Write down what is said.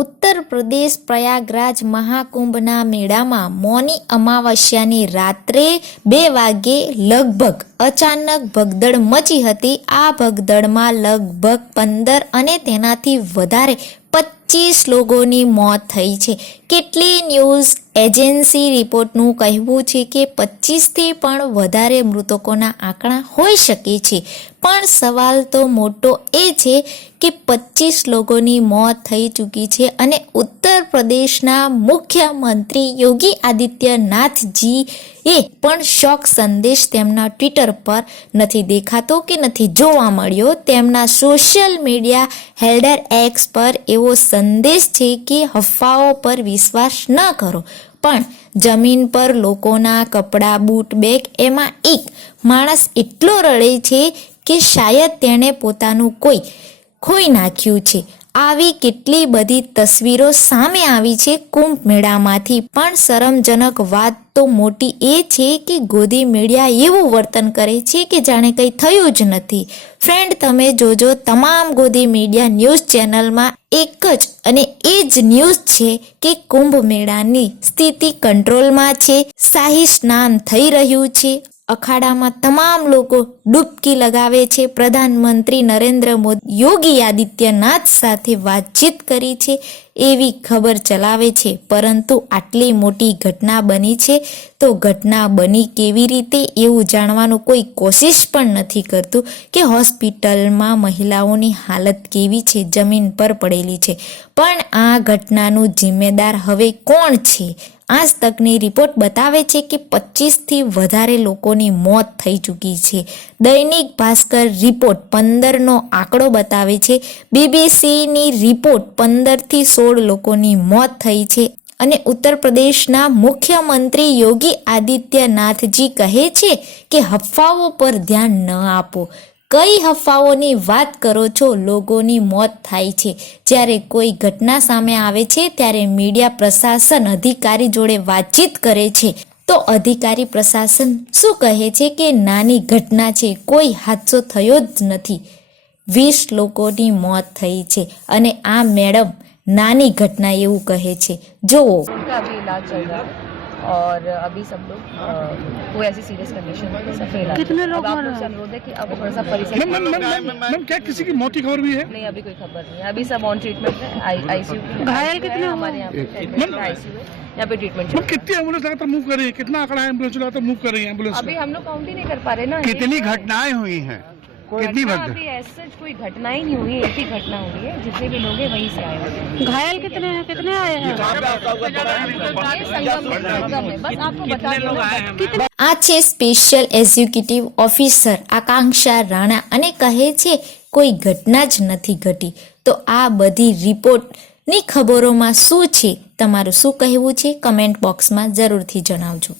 ઉત્તર પ્રદેશ પ્રયાગરાજ મહાકુંભના મેળામાં મૌની અમાવસ્યાની રાત્રે 2 વાગ્યે લગભગ અચાનક ભગદડ મચી હતી. આ ભગદડમાં લગભગ 15 અને તેનાથી વધારે 25 લોકોની મોત થઈ છે. કેટલી ન્યૂઝ એજન્સી રિપોર્ટનું કહેવું છે કે 25થી પણ વધારે મૃતકોના આંકડા હોઈ શકે છે. પણ સવાલ તો મોટો એ છે કે 25 લોકોની મોત થઈ ચૂકી છે અને ઉત્તર પ્રદેશના મુખ્યમંત્રી યોગી આદિત્યનાથજીએ પણ શોક સંદેશ તેમના ટ્વિટર પર નથી દેખાતો કે નથી જોવા મળ્યો. તેમના સોશિયલ મીડિયા હેન્ડલ એક્સ પર એવો સંદેશ છે કે અફવાઓ પર વિશ્વાસ ન કરો, પણ જમીન પર લોકોના કપડાં, બૂટ, બેગ, એમાં એક માણસ એટલો રડે છે કે શાયદ તેણે પોતાનું કોઈ ખોઈ નાખ્યું છે. આવી કેટલી બધી તસવીરો સામે આવી છે કુંભ મેળામાંથી. પણ શરમજનક વાત તો મોટી એ છે કે ગોદી મીડિયા એવું વર્તન કરે છે કે જાણે કંઈ થયું જ નથી. ફ્રેન્ડ, તમે જોજો, તમામ ગોદી મીડિયા ન્યૂઝ ચેનલમાં એક જ અને એ જ ન્યૂઝ છે કે કુંભ મેળાની સ્થિતિ કંટ્રોલમાં છે, શાહી સ્નાન થઈ રહ્યું છે, અખાડામાં તમામ લોકો ડૂબકી લગાવે છે, પ્રધાનમંત્રી નરેન્દ્ર મોદી યોગી આદિત્યનાથ સાથે વાતચીત કરી છે એવી ખબર ચલાવે છે. પરંતુ આટલી મોટી ઘટના બની છે તો ઘટના બની કેવી રીતે એવું જાણવાનું કોઈ કોશિશ પણ નથી કરતું કે હોસ્પિટલમાં મહિલાઓની હાલત કેવી છે, જમીન પર પડેલી છે. પણ આ ઘટનાનું જિમ્મેદાર હવે કોણ છે? આજ તકની રિપોર્ટ બતાવે છે કે 25થી વધારે લોકોની મોત થઈ ચૂકી છે. દૈનિક ભાસ્કર રિપોર્ટ 15નો આંકડો બતાવે છે. બીબીસીની રિપોર્ટ 15થી 16 લોકોની મોત થઈ છે. અને ઉત્તર પ્રદેશના મુખ્યમંત્રી યોગી આદિત્યનાથજી કહે છે કે અફવાઓ પર ધ્યાન ન આપો. કઈ અફવાઓની વાત કરો છો? લોકોની મોત થાય છે. જ્યારે કોઈ ઘટના સામે આવે છે ત્યારે મીડિયા પ્રશાસન અધિકારી જોડે વાતચીત કરે છે તો અધિકારી પ્રશાસન શું કહે છે કે નાની ઘટના છે, કોઈ હાદસો થયો જ નથી. 20 લોકોની મોત થઈ છે અને આ મેડમ નાની ઘટના એવું કહે છે. જુઓ. और अभी सब लोग कोई ऐसी सीरियस कंडीशन में सब फेल है. कितने लोग अब आप लोग से अनुरोध है कि अब थोड़ा सा परिसर मैम क्या किसी की मौत की खबर भी है? नहीं, अभी कोई खबर नहीं है. अभी सब ऑन ट्रीटमेंट है. आईसीयू घायल कितने हमारे यहाँ पे आईसीयू है, यहाँ पे ट्रीटमेंट मैम कितनी एम्बुलेंस लगातार मूव कर रही है? कितना आंकड़ा है एम्बुलेंस लगातार मूव कर रही है एम्बुलेंस? अभी हम लोग काउंट ही नहीं कर पा रहे ना. कितनी घटनाएं हुई हैं? कितनी घटना अभी ऐसे कोई घटना ही नहीं हुई है. एक ही घटना हुई है. जितने भी लोग हैं वहीं से आए हुए हैं. घायल कितने हैं? कितने आए हैं? ये संगम है. बस आपको बता दो. આ છે સ્પેશિયલ એક્ઝિક્યુટિવ ઓફિસર આકાંક્ષા રાણા અને કહે છે કોઈ ઘટના જ નથી ઘટી. તો આ બધી રિપોર્ટની ખબરોમાં શું છે? તમારું શું કહેવું છે? કમેન્ટ બોક્સમાં જરૂરથી જણાવજો.